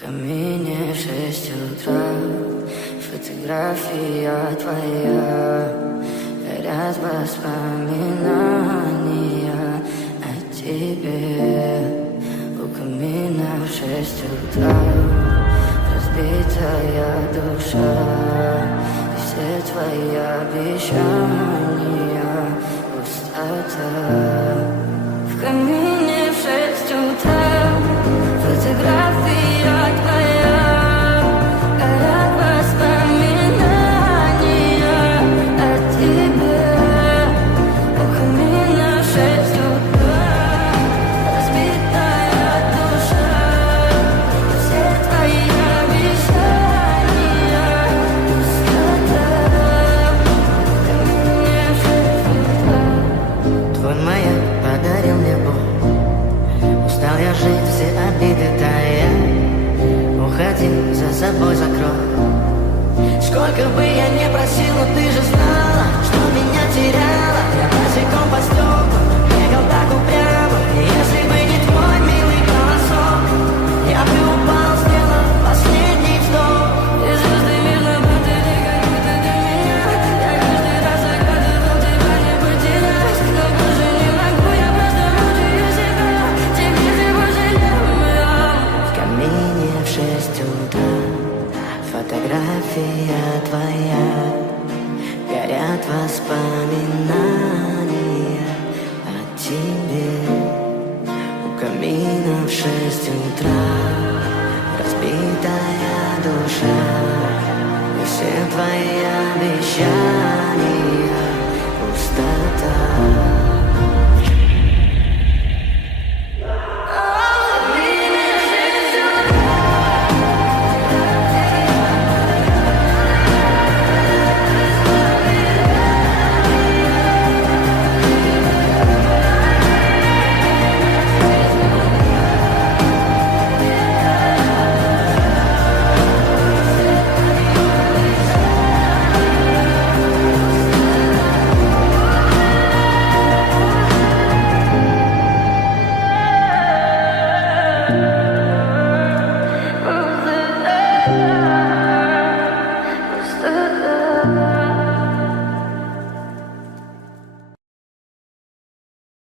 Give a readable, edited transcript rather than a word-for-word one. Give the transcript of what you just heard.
Камине в 6 утра, фотография твоя, горят воспоминания о тебе. У камина в 6 утра разбитая душа, и все твои обещания пустота. В камине в 6 утра фотография твоя, горят воспоминания о тебе. У камина в 6 утра разбитая душа, все твои обещания пустота. В камине в 6 утра твой маяк подарил мне боль. Устал я жить, все обиды тая. Уходи, за собой закрой. Сколько бы я не просил, но ты же знала, что меня теряла. Я босиком по стеклам бегал так упрямо. И если бы не твой милый голосок, я бы упал, сделал последний вздох. И звезды видно были, как будто до меня. Я каждый раз загадывал тебя не потерять. Но больше не могу, я просто мучаю себя. Теперь ты пожалел меня. В камине в 6 утра фотография твоя, горят воспоминания о тебе. У камина в 6 утра разбитая душа, и все твои обещания пустота. Пустота.